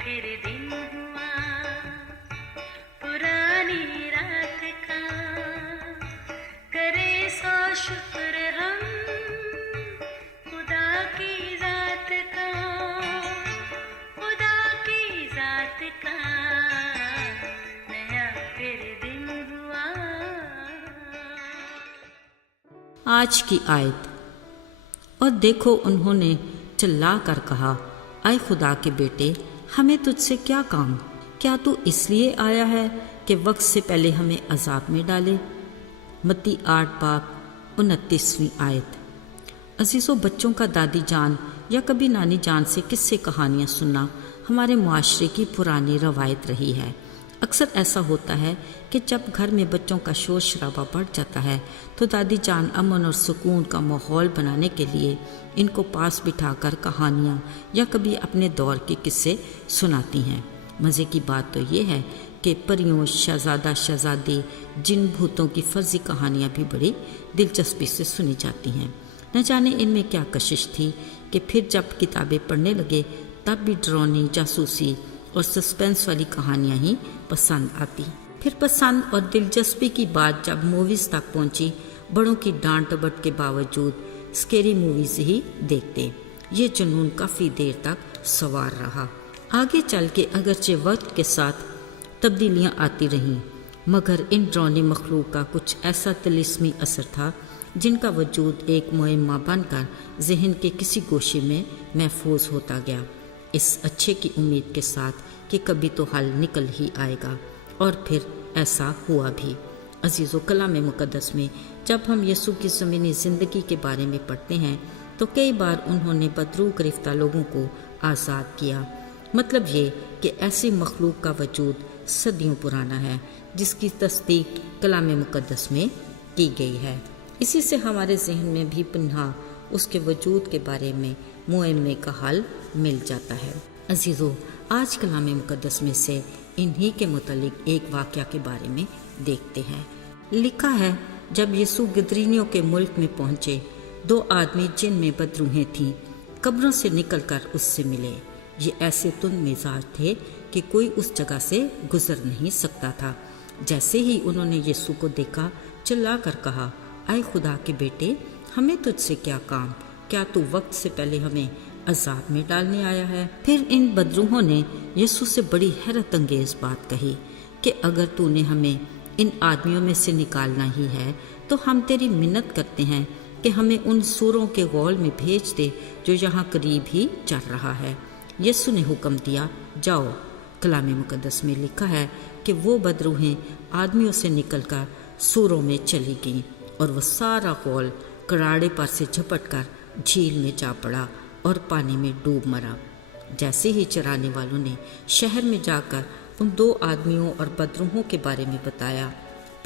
फिर दिन हुआ पुरानी रात का, करे सो शुक्र हम खुदा की जात का, खुदा की जात का, नया फिर दिन हुआ। आज की आयत। और देखो उन्होंने चिल्ला कर कहा, ऐ खुदा के बेटे, हमें तुझसे क्या काम? क्या तू इसलिए आया है कि वक्त से पहले हमें अजाब में डाले? मत्ती 8 बाब 29वीं आयत। अजीज़ों, बच्चों का दादी जान या कभी नानी जान से किस्से कहानियाँ सुनना हमारे मुआशरे की पुरानी रवायत रही है। अक्सर ऐसा होता है कि जब घर में बच्चों का शोर शराबा बढ़ जाता है तो दादी जान अमन और सुकून का माहौल बनाने के लिए इनको पास बिठाकर कहानियाँ या कभी अपने दौर के किस्से सुनाती हैं। मज़े की बात तो ये है कि परियों, शहज़ादा शहज़ादी, जिन भूतों की फर्जी कहानियाँ भी बड़ी दिलचस्पी से सुनी जाती हैं। न जाने इनमें क्या कशिश थी कि फिर जब किताबें पढ़ने लगे तब भी डरावनी, जासूसी और सस्पेंस वाली कहानियाँ ही पसंद आती। फिर पसंद और दिलचस्पी की बात जब मूवीज़ तक पहुँची, बड़ों की डांट डपट के बावजूद स्केरी मूवीज़ ही देखते। ये जुनून काफ़ी देर तक सवार रहा। आगे चल के अगरचे वक्त के साथ तब्दीलियाँ आती रहीं, मगर इन डरावनी मखलूक का कुछ ऐसा तिलिस्मी असर था जिनका वजूद एक मुअम्मा बनकर जहन के किसी गोशे में महफूज होता गया, इस अच्छे की उम्मीद के साथ कि कभी तो हल निकल ही आएगा। और फिर ऐसा हुआ भी। अजीज़ों, कलाम मुक़द्दस में जब हम यीशु की ज़मीनी ज़िंदगी के बारे में पढ़ते हैं तो कई बार उन्होंने बदरू गिरफ्तार लोगों को आज़ाद किया। मतलब ये कि ऐसी मखलूक का वजूद सदियों पुराना है जिसकी तस्दीक कलाम मुक़द्दस में की गई है। इसी से हमारे जहन में भी पन्हा उसके वजूद के बारे में मुअम्मे का हल मिल जाता है। अजीज़ों, आज कलाम मुक़द्दस में से इन्हीं के मुतालिक एक वाक़या के बारे में देखते हैं। लिखा है, जब यीशु गदरीनियों के मुल्क में पहुँचे, 2 आदमी जिनमें बदरूहें थीं कब्रों से निकलकर उससे मिले। ये ऐसे तुंद मिजाज थे कि कोई उस जगह से गुजर नहीं सकता था। जैसे ही उन्होंने यीशु को देखा, चिल्ला कर कहा, ऐ खुदा के बेटे, हमें तुझसे क्या काम? क्या तू वक्त से पहले हमें अजाब में डालने आया है? फिर इन बदरूहों ने यीशु से बड़ी हैरत अंगेज बात कही कि अगर तूने हमें इन आदमियों में से निकालना ही है तो हम तेरी मिन्नत करते हैं कि हमें उन सूरों के गौल में भेज दे जो यहाँ करीब ही चल रहा है। यीशु ने हुक्म दिया, जाओ। कलाम मुक़द्दस में लिखा है कि वो बदरूहें आदमियों से निकलकर सूरों में चली गईं और वह सारा गौल कराड़े पर से झपट कर झील में जा पड़ा और पानी में डूब मरा। जैसे ही चराने वालों ने शहर में जाकर उन 2 आदमियों और बदरूहों के बारे में बताया,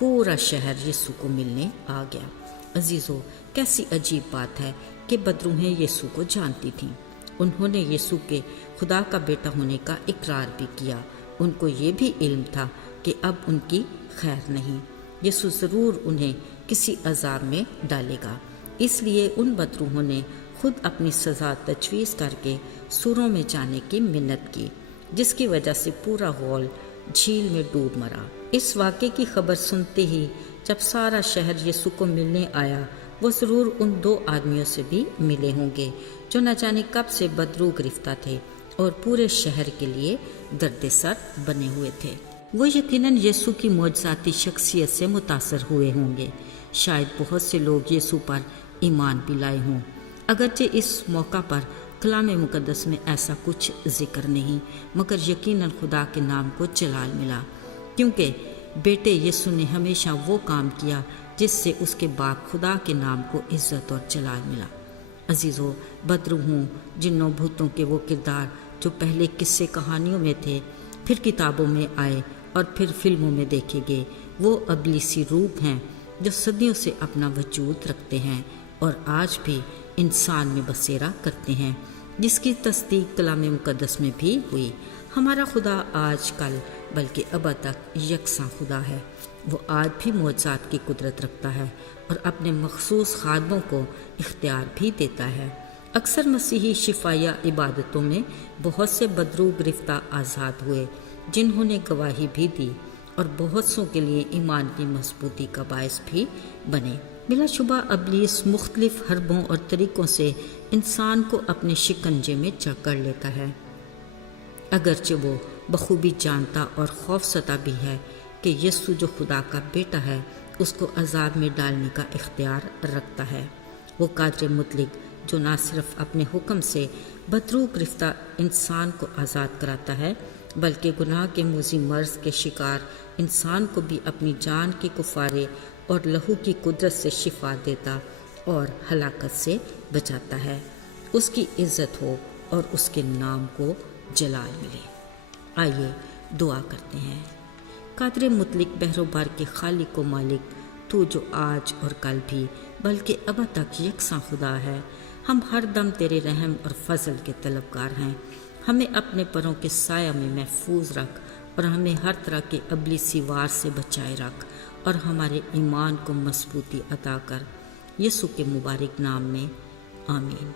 पूरा शहर यीशु को मिलने आ गया। अजीज़ों, कैसी अजीब बात है कि बदरूहें यीशु को जानती थीं। उन्होंने यीशु के खुदा का बेटा होने का इकरार भी किया। उनको ये भी इल्म था कि अब उनकी खैर नहीं, यीशु ज़रूर उन्हें किसी अजाब में डालेगा। इसलिए उन बदरूहों ने खुद अपनी सज़ा तजवीज़ करके सूरों में जाने की मिन्नत की, जिसकी वजह से पूरा गौल झील में डूब मरा। इस वाक़े की खबर सुनते ही जब सारा शहर यीशु को मिलने आया, वो ज़रूर उन 2 आदमियों से भी मिले होंगे जो न जाने कब से बदरू गिरफ्तार थे और पूरे शहर के लिए दर्द-ए-सर बने हुए थे। वो यकीनन यीशु की मौजज़ाती शख्सियत से मुतासर हुए होंगे। शायद बहुत से लोग यीशु पर ईमान भी लाए हों। अगरचे इस मौका पर कलाम मुक़द्दस में ऐसा कुछ जिक्र नहीं, मगर यकीनन खुदा के नाम को जलाल मिला, क्योंकि बेटे यीशु ने हमेशा वो काम किया जिससे उसके बाप खुदा के नाम को इज़्ज़त और जलाल मिला। अजीज़ों, बदरूहों, जिन्नों, भूतों के वो किरदार जो पहले किस्से कहानियों में थे, फिर किताबों में आए और फिर फिल्मों में देखे गए, वो अबलीसी रूप हैं जो सदियों से अपना वजूद रखते हैं और आज भी इंसान में बसेरा करते हैं, जिसकी तस्दीक कलाम मुक़द्दस में भी हुई। हमारा खुदा आज कल बल्कि अब तक यकसा खुदा है। वो आज भी मौजज़ात की कुदरत रखता है और अपने मखसूस खादमों को इख्तियार भी देता है। اکثر مسیحی شفایہ عبادتوں میں بہت سے بدروح گرفتہ آزاد ہوئے، جنہوں نے گواہی بھی دی اور بہت سوں کے لیے ایمان کی مضبوطی کا باعث بھی بنے۔ بلا شبہ ابلیس مختلف حربوں اور طریقوں سے انسان کو اپنے شکنجے میں جکڑ لیتا ہے، اگرچہ وہ بخوبی جانتا اور خوف زدہ بھی ہے کہ یسوع جو خدا کا بیٹا ہے اس کو عذاب میں ڈالنے کا اختیار رکھتا ہے۔ وہ قادر مطلق جو نہ صرف اپنے حکم سے بدروح گرفتہ انسان کو آزاد کراتا ہے بلکہ گناہ کے موذی مرض کے شکار انسان کو بھی اپنی جان کے کفارے اور لہو کی قدرت سے شفا دیتا اور ہلاکت سے بچاتا ہے۔ اس کی عزت ہو اور اس کے نام کو جلال ملے۔ آئیے دعا کرتے ہیں۔ قادر مطلق بحر و بحر کے خالق و مالک، تو جو آج اور کل بھی بلکہ ابد تک یکساں خدا ہے، ہم ہر دم تیرے رحم اور فضل کے طلبگار ہیں۔ ہمیں اپنے پروں کے سایہ میں محفوظ رکھ اور ہمیں ہر طرح کے ابلیسی وار سے بچائے رکھ اور ہمارے ایمان کو مضبوطی عطا کر، یسوع کے مبارک نام میں آمین۔